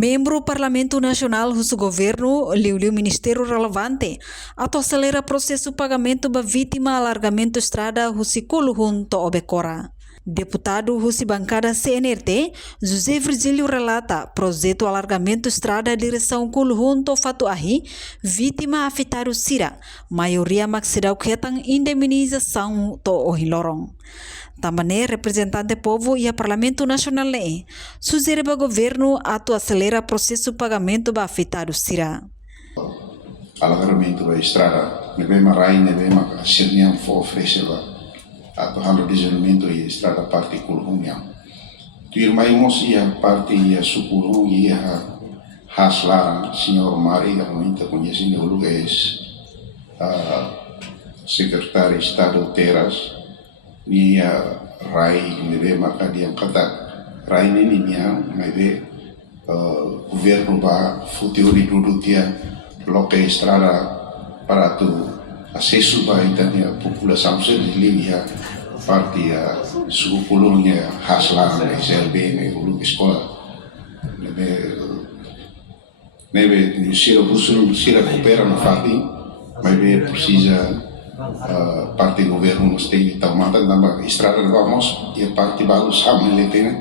Membro Parlamento Nacional do Governo liu Ministério relevante atau acelera processo pagamento ba vítima alargamento estrada husi Kuluhun to Obekora. Deputado husi bancada CNRT, José Virgílio relata projeto alargamento estrada direção Kuluhun to Fatuahi, vítima afetado Sira, maioria maxidau ketang indemnização to Ohilorong. Também representante povo e a Parlamento Nacional sugere para o governo atu acelera processo pagamento ba afetado Sira. Alargamento da estrada, nebe marai nebe mak sirniam fo ofereceva atu halo desenvolvimento e estrada parte Kuluhun. Tuirmaimos ia parte ia Sukuluhun ia haslara senhor Mari da muita conhece o lugar secretário de Estado Teras nia rai nebe maka dia kata rai ini nia nebe governo ba futuro duduk dia loke estrada para tu acesso ba itania população seria parte suku pulungnya haslah na SLB ne ulu sekolah nebe sira busuru sira recupera na fati nebe precisa parte governo mesti tomada namba estrada vamos e parte bagus sama letena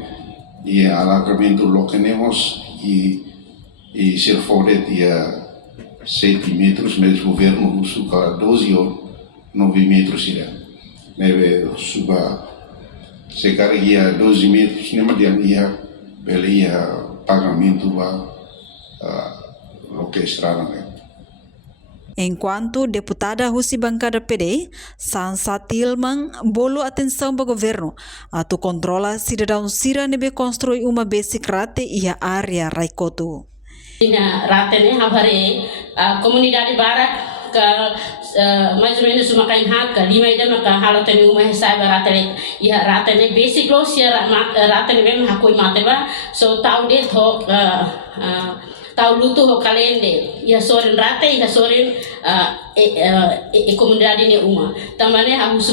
e alargamento lo que temos e ser fora dia 7 metros, mas o governo suka 12 ou 9 metros ira nebe suba sekarang ia 12 metros nema dia ia belia pagamento ba lo que estrada né. Enquanto deputada husi bancada PD, Sansa Tilman bolo atenção para o governo atu controla cidadão Sira nebe construir uma basic rate e a área Raikoto. Ina rate ne habare comunidade barat ke mais ou menos uma kain hak ke 5 ida maka halate ne uma hesaba rate ia rate ne basic lo sia rate ne mem hakoi mateba so tau de thok tau lutu ho kalende ia soren rate ia soren comunidade ne uma também harus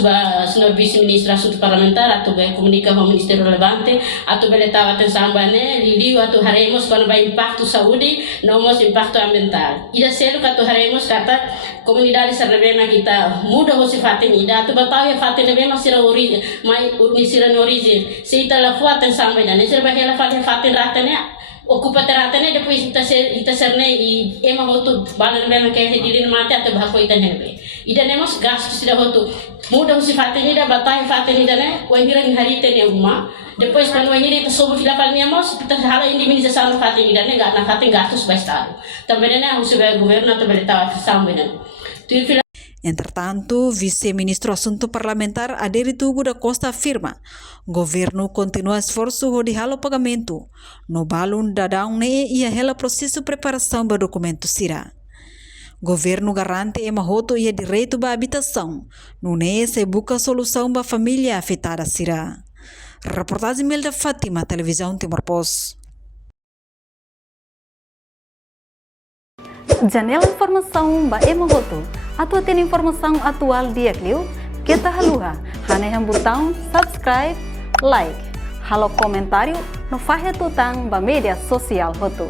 senhor vice-ministro assunto parlamentar atau comunicação ao ministério relevante atau beletava atenção bane liu atau haremos quando vai impacto saúde nomos impacto ambiental ida selo que atau haremos kata comunidade servena kita muda hosi fatin ida atau batau ya fatin bema sira origem mai unisira no origem se ita la fuat atenção bane sira bahela fatin ratene ocupa teratene depois ita serne e ema hotu balan bema ke hedilin mate atau bahako ita nebe ida nemos gastos sida hotu muda hosi fatin ida batai fatin ida ne wendirang harite ne uma depois quando wendir ita sobo fila palmiamos kita hala indemnização fatin ida ne na fatin gastos ba estado também ne harus o governo atau beletawa sambena tu. Entretanto, vice-ministro assunto parlamentar Aderi Tugu da Costa afirma, governo continua esforço de halo pagamento, no balun dadang ne ia hela processo preparação do documento Sira. Governo garante emahoto ia direito ba habitação, no ne se busca solução ba família afetada Sira. Reportagem Melda Fátima, Televisão Timor Post. Janela informação ba emahoto. Atau tem informação atual dia Clio, kita haluha, hanya botão subscribe, like, halo comentário, no fahe tutang ba media sosial hotu.